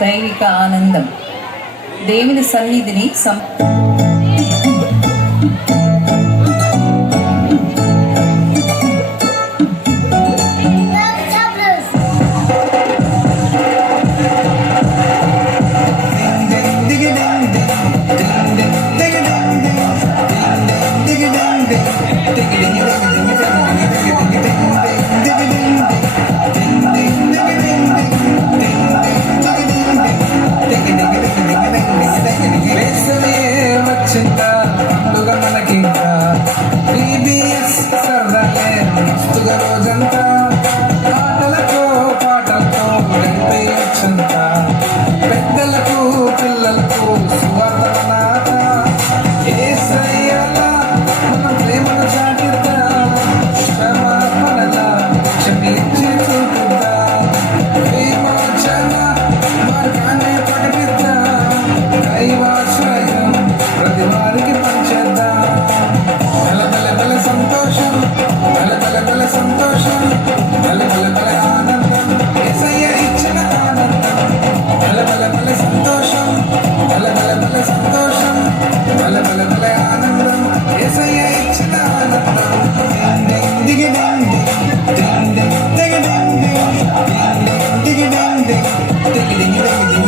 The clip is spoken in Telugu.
దైవిక ఆనందం. దేవుని సన్నిధిని రోజంతా ఆటలతో పాటలతో గడిపేయొచ్చంతా పెద్దలకు పిల్లలకు సువార్తనాథ యేసయ్యలా మనం ప్రేమను చాటిద్దాం, క్షమాపణలా క్షమించి చూపిద్దాం, విమోచన మార్గాన్ని ప్రకటిద్దాం, దైవాశ్రయం ప్రతి వారికి పంచేద్దాం. బల సంతోషం, బల సంతోషం, బల ఆనందం, యేసయ్య ఇచ్చిన ఆనందం. బల సంతోషం, బల సంతోషం, బల ఆనందం, యేసయ్య ఇచ్చిన ఆనందం. దిగి దిగి దిగి దిగి దిగి దిగి దిగి దిగి దిగి దిగి